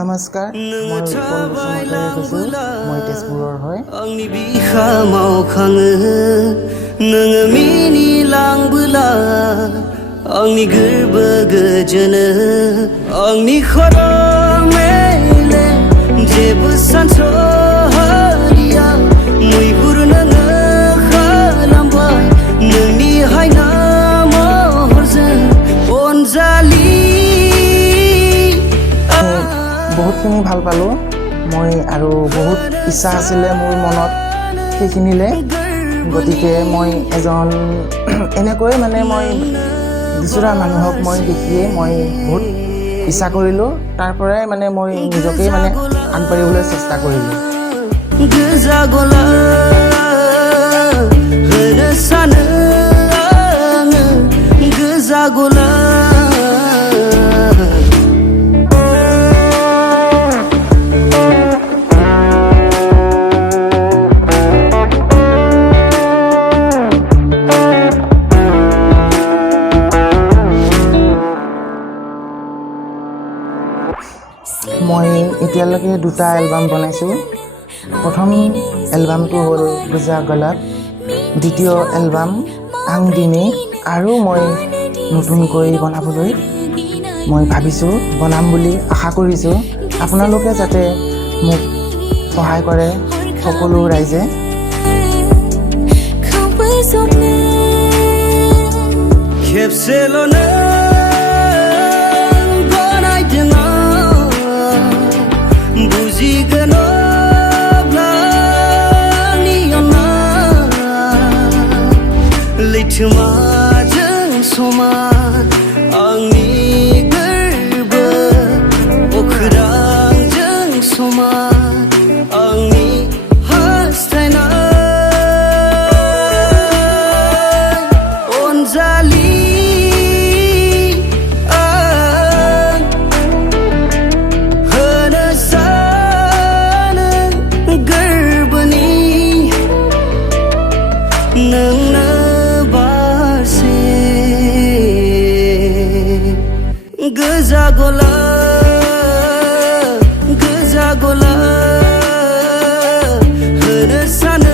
नमस्कार মই तेजपुৰৰ হয় आंनि बिखामाव खाङो नोङो मिनिलांबोला आंनि गोरबो गोजोनो आंनि खर' मेलेम जेबो सानस'हालिया मैहुर नोङो खालामबाय नोंनि हायना महरजों अनजालि বহুতখিনি ভাল পালোঁ মই আৰু বহুত ইচ্ছা আছিলে মোৰ মনত সেইখিনিলে গতিকে মই এজন এনেকৈ মানে মই বিচৰা মানুহক মই দেখিয়ে মই বহুত ইচ্ছা কৰিলোঁ তাৰ পৰাই মানে মই নিজকে মানে আগবাঢ়িবলৈ চেষ্টা কৰিলোঁ गोजा गला होनो सानो आङो गोजा गला মই এতিয়ালৈকে দুটা এলবাম বনাইছোঁ প্ৰথম এলবামটো হ'ল গোজা গলাপ দ্বিতীয় এলবাম আং দিনে আৰু মই নতুনকৈ বনাবলৈ মই ভাবিছোঁ বনাম বুলি আশা কৰিছোঁ আপোনালোকে যাতে মোক সহায় কৰে সকলো ৰাইজে खेबसेल'नो बुजिगोन अब्लानि अना लैथोमाजों समान आंनि गोरबो अख्रांजों समान आंनि हास्थायनाय अनजालि नोंनो बारसे गोजा गला होनो सानो